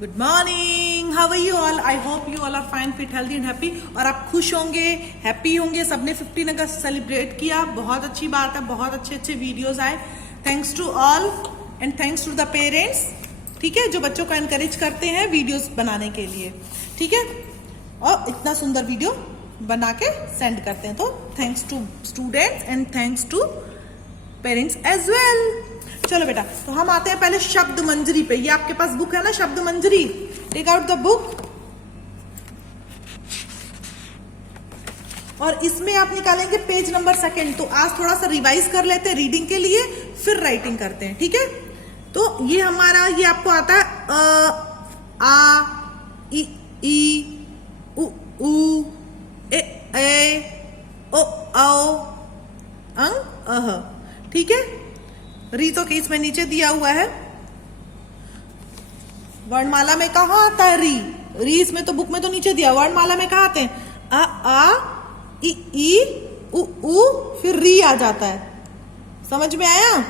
Good morning, how are you all? I hope you all are fine, fit, healthy and happy. और आप खुश होंगे, happy होंगे। सबने 15 अगस्त सेलिब्रेट किया, बहुत अच्छी बात है। बहुत अच्छे अच्छे वीडियोस आए। Thanks to all and thanks to the parents, ठीक है, जो बच्चों को एनकरेज करते हैं वीडियोस बनाने के लिए, ठीक है, और इतना सुंदर वीडियो बना के सेंड करते हैं। तो thanks to students and thanks to parents as well. चलो बेटा, तो हम आते हैं पहले शब्द मंजरी पे। ये आपके पास बुक है ना, शब्द मंजरी। टेक आउट द बुक और इसमें आप निकालेंगे पेज नंबर 2। तो आज थोड़ा सा रिवाइज कर लेते हैं रीडिंग के लिए, फिर राइटिंग करते हैं, ठीक है। तो ये हमारा, ये आपको आता है अ, आ, ई, उ, ए, ओ, अंग, अह, ठीक है। री तो केस में नीचे दिया हुआ है। वर्णमाला में कहाँ आता है री? री इसमें तो बुक में तो नीचे दिया। वर्णमाला में कहाँ आते हैं? आ, ई, उ, फिर री आ जाता है। समझ में आया?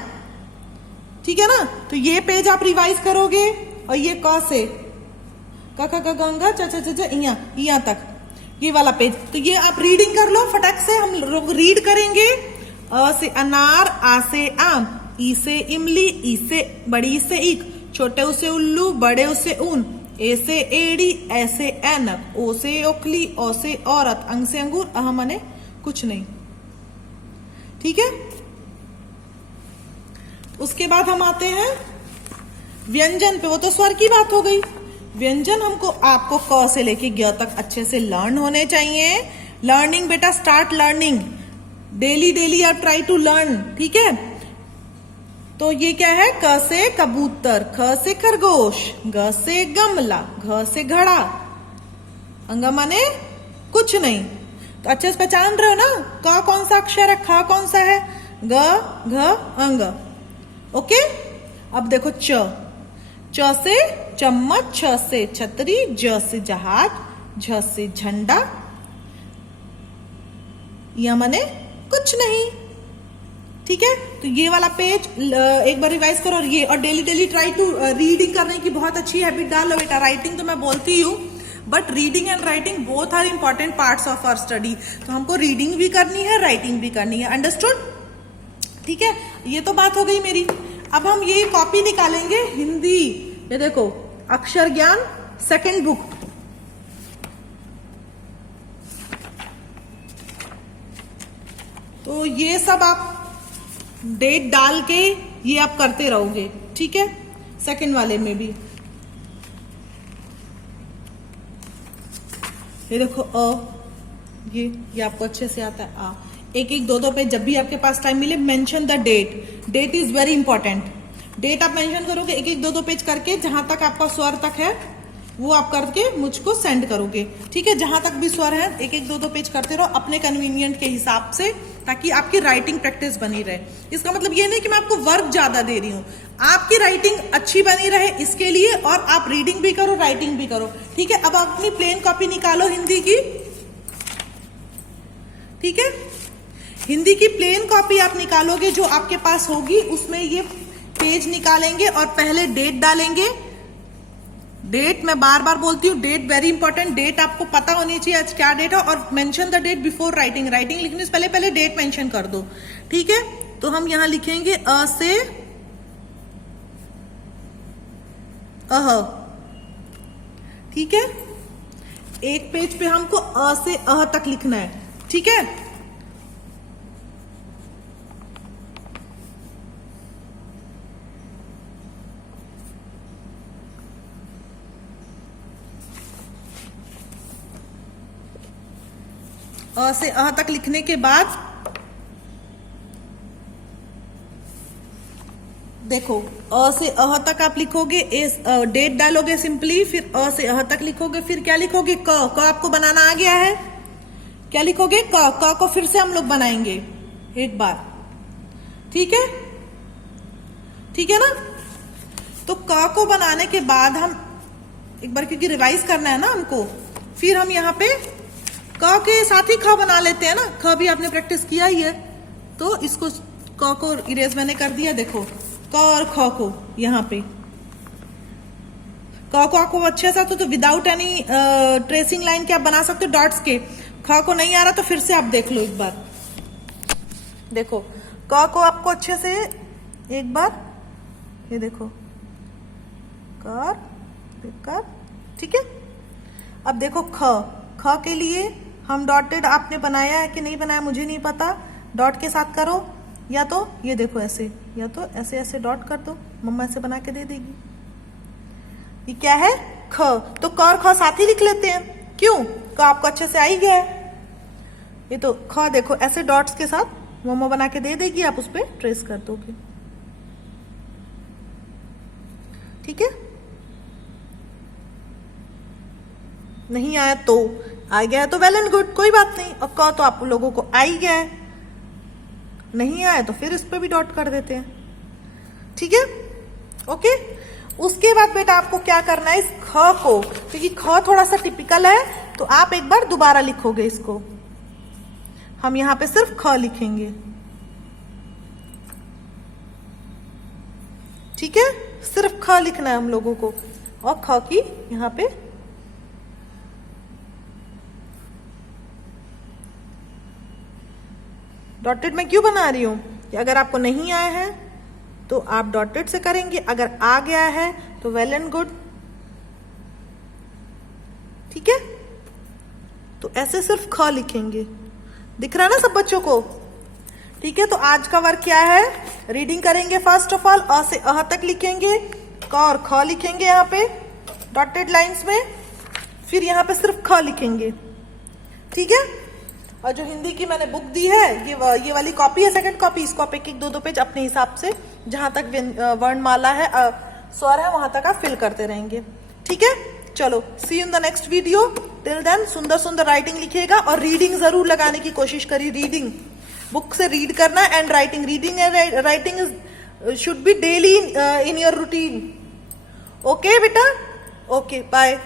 ठीक है ना। तो ये पेज आप रिवाइज करोगे और ये क से क गंगा च इया तक, ये वाला पेज। तो ये आप रीडिंग कर लो फटाक से। हम लोग रीड करेंगे। अ से अनार, आ से आम, ई से इमली, ई से बड़ी से ईख, छोटे उसे उल्लू, बड़े उसे ऊन, ए से एड़ी, ऐ से ऐनक, ओ से ओखली, ओ से औरत, अंग से अंगूर, अह माने कुछ नहीं, ठीक है। उसके बाद हम आते हैं व्यंजन पे। वो तो स्वर की बात हो गई। व्यंजन हमको आपको क से लेके ग तक अच्छे से लर्न होने चाहिए। लर्निंग बेटा, स्टार्ट लर्निंग। डेली आप ट्राई टू लर्न, ठीक है। तो ये क्या है? क से कबूतर, ख से खरगोश, ग से गमला, घ से घड़ा, अंग माने कुछ नहीं। तो अच्छे से पहचान रहे हो ना? क कौन सा अक्षर है, ख कौन सा है, ग, घ, अंग। ओके। अब देखो च से चम्मच, छ से छतरी, ज से जहाज, झ से झंडा, या माने कुछ नहीं, ठीक है। तो ये वाला पेज एक बार रिवाइज करो। और ये, और डेली ट्राई टू रीडिंग करने की बहुत अच्छी हैबिट डाल लो बेटा। राइटिंग तो मैं बोलती हूँ, but reading and writing both are important parts of our study. तो हमको रीडिंग भी करनी है, राइटिंग भी करनी है। अंडरस्टूड? ठीक है। ये तो बात हो गई मेरी। अब हम ये कॉपी निकालेंगे हिंदी। ये देखो, अक्षर ज्ञान 2nd बुक। तो ये सब आप डेट डाल के ये आप करते रहोगे, ठीक है। 2nd वाले में भी ये देखो ये आपको अच्छे से आता है। आ, एक दो पे जब भी आपके पास टाइम मिले, mention the date. Date is very important. Date आप मेंशन करोगे एक दो पेज करके, जहां तक आपका स्वर तक है वो आप करके मुझको सेंड करोगे, ठीक है। जहां तक भी स्वर है एक दो पेज करते रहो अपने कन्वीनियंट के हिसाब से, ताकि आपकी राइटिंग प्रैक्टिस बनी रहे। इसका मतलब ये नहीं कि मैं आपको वर्क ज्यादा दे रही हूँ, आपकी राइटिंग अच्छी बनी रहे इसके लिए। और आप रीडिंग भी करो, राइटिंग भी करो, ठीक है। अब अपनी प्लेन कॉपी निकालो हिंदी की, ठीक है। हिंदी की प्लेन कॉपी आप निकालोगे, जो आपके पास होगी, उसमें ये पेज निकालेंगे और पहले डेट डालेंगे। डेट मैं बार बार बोलती हूँ, डेट वेरी इंपॉर्टेंट। डेट आपको पता होनी चाहिए आज क्या डेट है। और mention the date before writing. Writing लिखने से पहले डेट मेंशन कर दो, ठीक है। तो हम यहां लिखेंगे अ से अह, ठीक है। एक पेज पे हमको अ से अह तक लिखना है, ठीक है। अ से अह तक लिखने के बाद देखो, अ से अह तक आप लिखोगे, डेट डालोगे सिंपली, फिर अ से अह तक लिखोगे, फिर क्या लिखोगे? क आपको बनाना आ गया है। क्या लिखोगे? क को फिर से हम लोग बनाएंगे एक बार, ठीक है, ठीक है ना। तो क को बनाने के बाद हम एक बार, क्योंकि रिवाइज करना है ना हमको, फिर हम यहाँ पे क के साथ ही ख बना लेते हैं ना। ख भी आपने प्रैक्टिस किया ही है, तो इसको क को इरेज मैंने कर दिया। देखो क और ख को यहाँ पे क क को आपको अच्छे से तो विदाउट एनी ट्रेसिंग लाइन के आप बना सकते हो डॉट्स के। ख को नहीं आ रहा तो फिर से आप देख लो एक बार। देखो क को आपको अच्छे से एक बार ये देखो कर, ठीक है। अब देखो ख के लिए हम डॉटेड आपने बनाया है कि नहीं बनाया मुझे नहीं पता, डॉट के साथ करो, या तो ये देखो ऐसे, या तो ऐसे ऐसे डॉट कर दो, मम्मा ऐसे बना के दे देगी। ये क्या है? ख। तो क और ख साथ ही लिख लेते हैं, क्यों? क आपको अच्छे से आ ही गया है। ये तो ख देखो ऐसे डॉट्स के साथ मम्मा बना के दे देगी, आप उस पर ट्रेस कर दोगे, ठीक है। नहीं आया तो आ गया है तो वेल एंड गुड, कोई बात नहीं। और क तो आप लोगों को आ ही गया है, नहीं आया तो फिर इस पे भी डॉट कर देते हैं, ठीक है, ओके। उसके बाद बेटा आपको क्या करना है, इस ख को, क्योंकि ख थोड़ा सा टिपिकल है तो आप एक बार दोबारा लिखोगे इसको। हम यहां पे सिर्फ ख लिखेंगे, ठीक है, सिर्फ ख लिखना है हम लोगों को। और ख की यहां पे डॉटेड में क्यों बना रही हूं कि अगर आपको नहीं आया है तो आप डॉटेड से करेंगे, अगर आ गया है तो वेल एंड गुड, ठीक है। तो ऐसे सिर्फ ख लिखेंगे, दिख रहा है ना सब बच्चों को, ठीक है। तो आज का वर्क क्या है, रीडिंग करेंगे। फर्स्ट ऑफ ऑल अ से अह तक लिखेंगे, क और ख लिखेंगे यहाँ पे डॉटेड लाइंस में, फिर यहाँ पे सिर्फ ख लिखेंगे, ठीक है। और जो हिंदी की मैंने बुक दी है ये वाली कॉपी है, सेकंड कॉपी, इसको आप एक एक दो पेज अपने हिसाब से जहां तक वर्णमाला है स्वर है वहां तक आप फिल करते रहेंगे, ठीक है। चलो see in the next video, till then सुंदर सुंदर राइटिंग लिखिएगा और रीडिंग जरूर लगाने की कोशिश करिए। रीडिंग बुक से रीड करना and reading and writing should be daily in your routine, okay बेटा, ओके बाय।